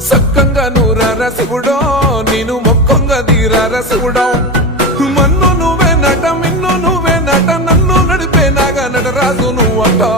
సక్కంగా నూరార శివుడో నేను మొక్కంగా తీరార శివుడో మన్ను నువ్వే నట మిన్ను నువ్వే నట నన్ను నడిపే నాగా నటరాజు నువ్వంటో